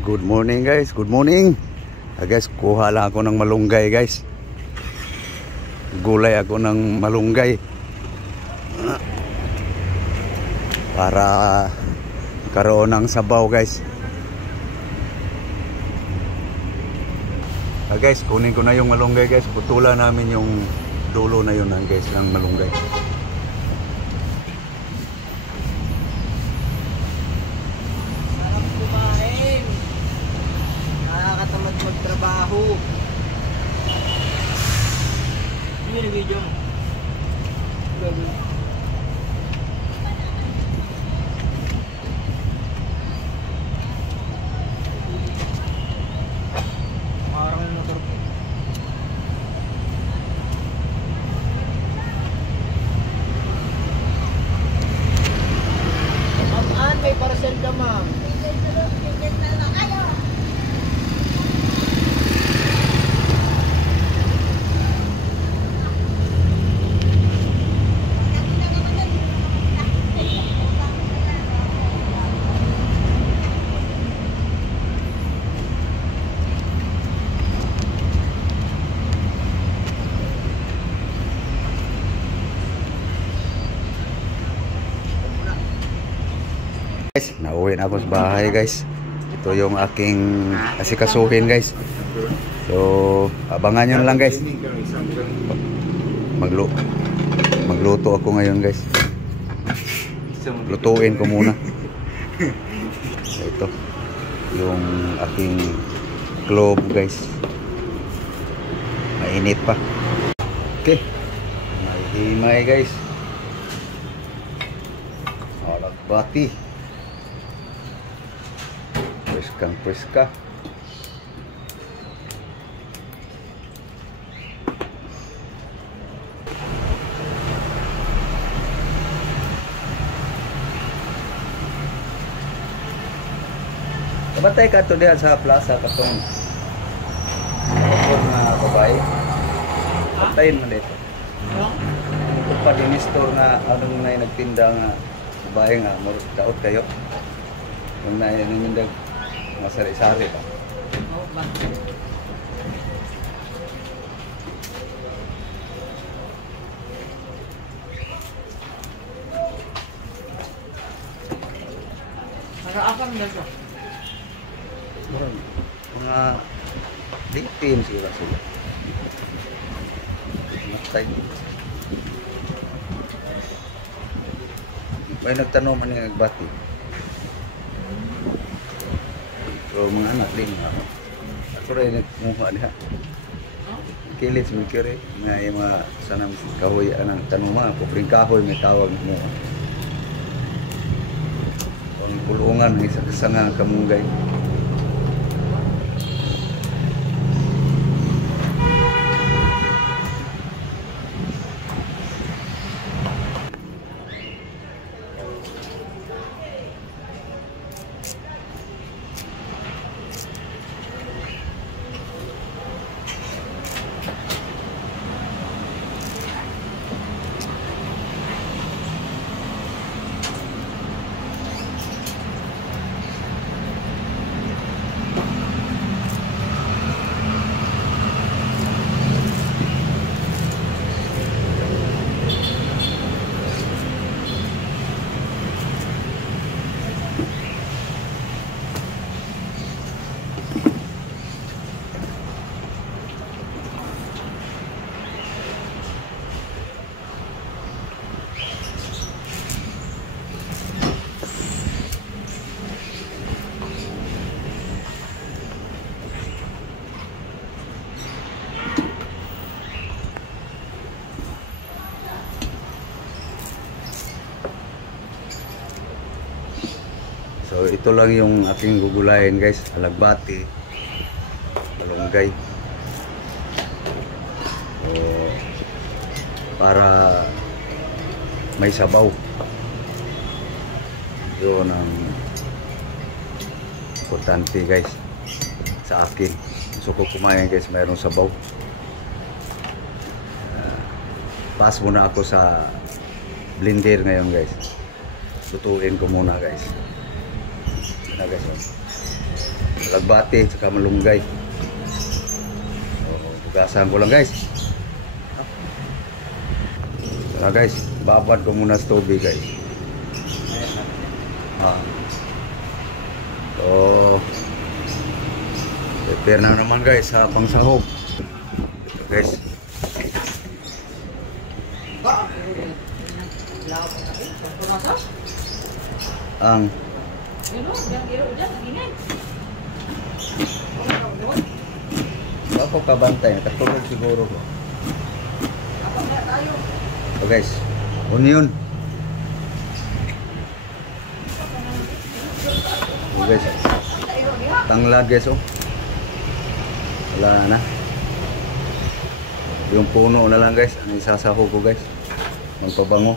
Good morning guys, good morning. Guys, kuha lang ako ng malunggay guys. Gulay ako ng malunggay para karoon ng sabaw guys. Guys, kunin ko na yung malunggay guys. Putulan namin yung dulo na yun guys ng malunggay. Magtrabaho. Ini yung video mo. Parang yung motor ko. Ma'am, may parcel ka ma'am. Guys, nauwi na ako sa bahay guys. Ito yung aking asikasuhin guys. So, abangan nyo lang guys. Magluto ako ngayon guys. Lutuin ko muna. Ito yung aking clove guys. Mainit pa. Okay. May himay guys. Alagbati. Preska. Kabatay ka to diha sa plaza katong na babae. Patayin mo dito. Ito pa din store nga anong na nagtinda nga babae nga daot kayo. Yung na nindag masari-sari pa. Oh, ba? Apa ang dasa? Mga victim sila. Matay. May nagtanong man nga nagbati. So mga anak din ako rin nagmuha niya kilit sa mikiri nga yung mga sanang kahoy anang tanong mga pupring kahoy may tawag mo ang pulungan ng isa nga kamunggay. So ito lang yung aking gugulayin guys, alagbati, malunggay. So, para may sabaw. Yun ang importante guys sa akin. Gusto ko kumain guys, mayroong sabaw. Pass muna ako sa blender ngayon guys. Lutuin ko muna guys. Na guys. lagbati, saka malunggay. So, bugasan ko lang guys. So guys, babad ko muna sa tubig guys. So, prepare na naman guys sa pangsahog. Ito guys. Ang ako kabantay, katulog siguro ko. So guys, onion. So guys, tanglad guys oh. Wala na. Yung puno na lang guys, ang isasahog ko guys. Ang pabango.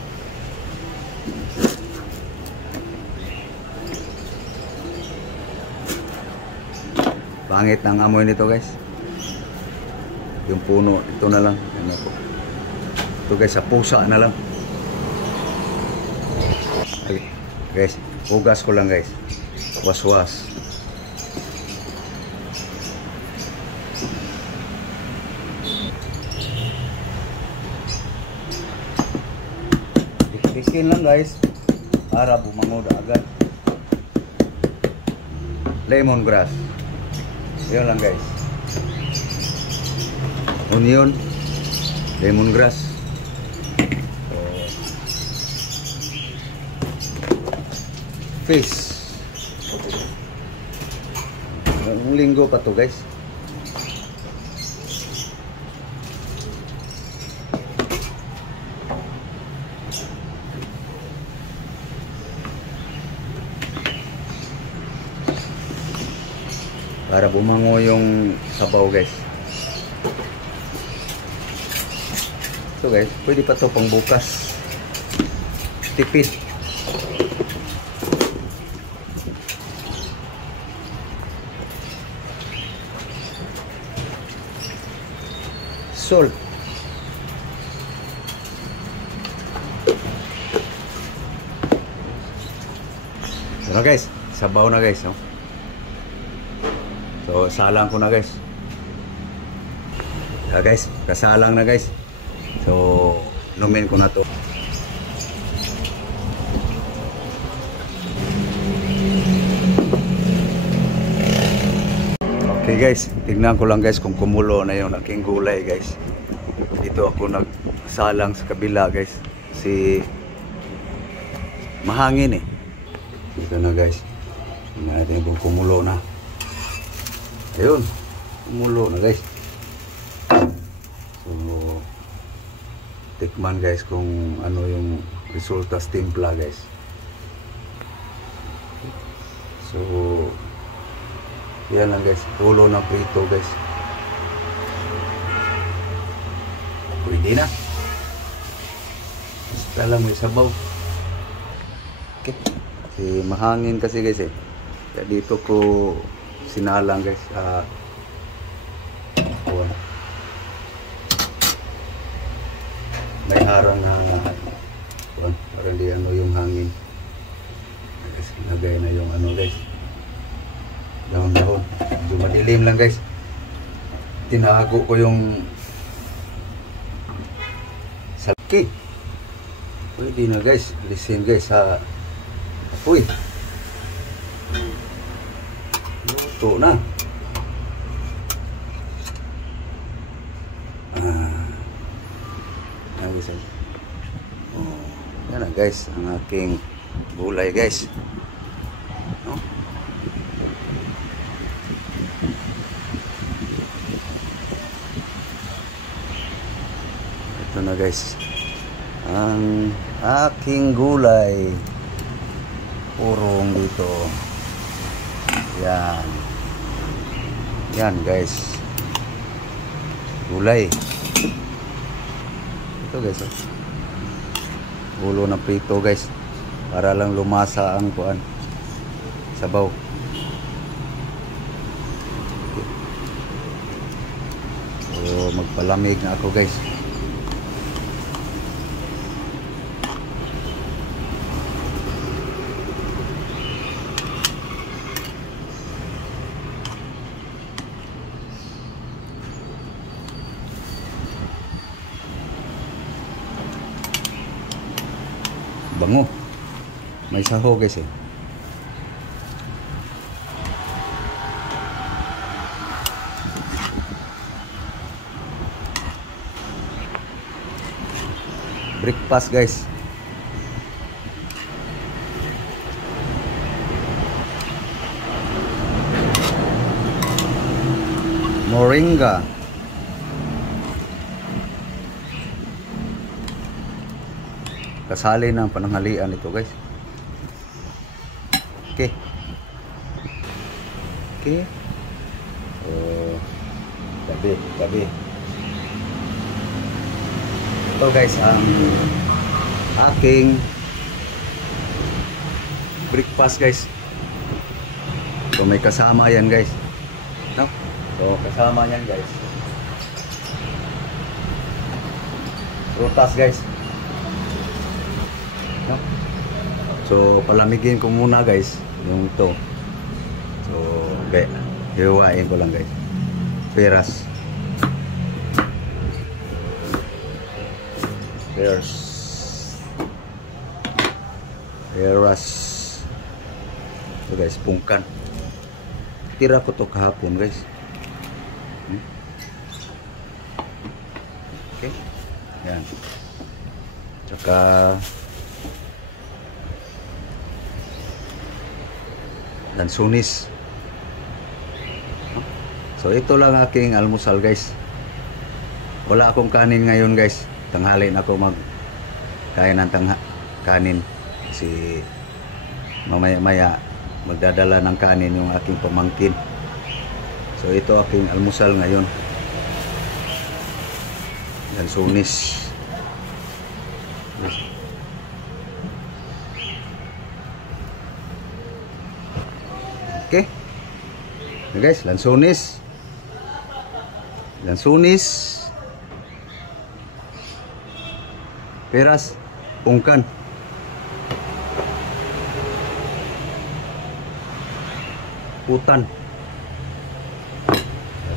Pangit ng amoy nito guys. Yung puno, ito na lang. Ano po. Ito guys, sa pusa na lang. Okay. Guys, hugas ko lang guys. Was-was. Bikin lang guys para bumango agad. Lemongrass. Yun lang guys. Onion, lemongrass. So, fish. Ang linggo pa to guys. Para bumango yung sabaw guys. So guys, pwede pa to pang bukas. Tipid. Salt. So guys, sabaw na guys, no? So, salang ko na guys. Guys, kasalang na guys. So, numin ko na to. Okay guys, tignan ko lang guys kung kumulo na yung aking gulay guys. Dito ako nagsalang sa kabila guys. Kasi mahangin eh. Dito na guys. Tignan natin kung kumulo na. Ayun, kumulo na guys. So, tikman guys kung ano yung resulta sa timpla guys. So, yan lang guys, ulo ng prito guys. Pwede na. Basta lang may sabaw. Okay. Kasi mahangin kasi guys eh. Kaya dito ko sinalang guys. May harang na para hindi ano yung hangin. Guys, nagay na yung ano guys. Dahon-dahon. Medyo madilim lang guys. Tinago ko yung salki. Pwede na guys. Alisin guys sa apoy. Luto na. Yan na guys. Ang aking gulay guys. No? Ito na guys. Ang aking gulay. Purong dito. Yan. Yan guys. Gulay. Ito guys. Oh. Ulo na prito guys. Para lang lumasa ang kuan. Sabaw. So magpalamig na ako guys. Bango. May saho guys eh. Breakfast guys. Moringa. Kasali ng pananghalian ito guys. Okay. Okay. So, gabi. Ito guys ang aking breakfast guys. So may kasama yan guys. No? So kasama yan guys. Prutas guys. No? So palamigin ko muna guys yung ito. So hiwain ko lang guys. Peras. Ito guys, pungkan. Tira ko to kahapon guys. Okay. Yan. Tsaka lansunis. So ito lang aking almusal guys. Wala akong kanin ngayon guys. Tanghali na ako magkain ng kanin kasi mamaya magdadala ng kanin yung aking pamangkin. So ito aking almusal ngayon. Lansunis. Okay. So guys, lansunis. Peras, pungkan. Putan.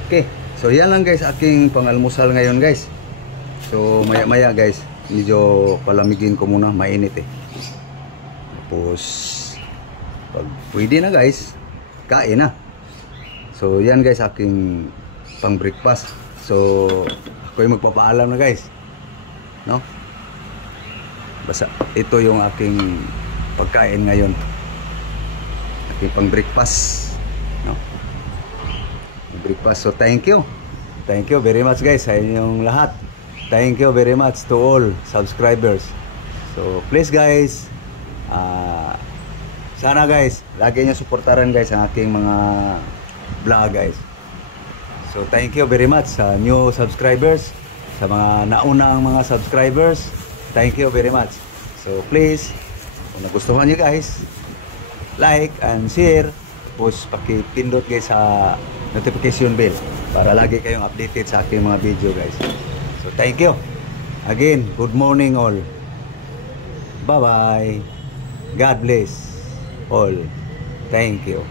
Okay. So yan lang guys aking pangalmusal ngayon guys. So maya guys, medyo palamigin ko muna, mainit eh. Tapos pag pwede na guys, kain na. So yan guys aking pang breakfast. So ako'y magpapaalam na guys. No? Basta ito yung aking pagkain ngayon. Aking pang breakfast. No? Breakfast. So thank you. Thank you very much guys sa inyong lahat. Thank you very much to all subscribers. So please guys, sana guys, lagi nyo suportaran guys ang aking mga vlog guys. So thank you very much sa new subscribers, sa mga naunang mga subscribers. Thank you very much. So please, kung nagustuhan nyo guys, like and share. Tapos pakipindot guys sa notification bell para lagi kayong updated sa aking mga video guys. So thank you. Again, good morning all. Bye bye. God bless all. Thank you.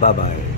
Bye bye.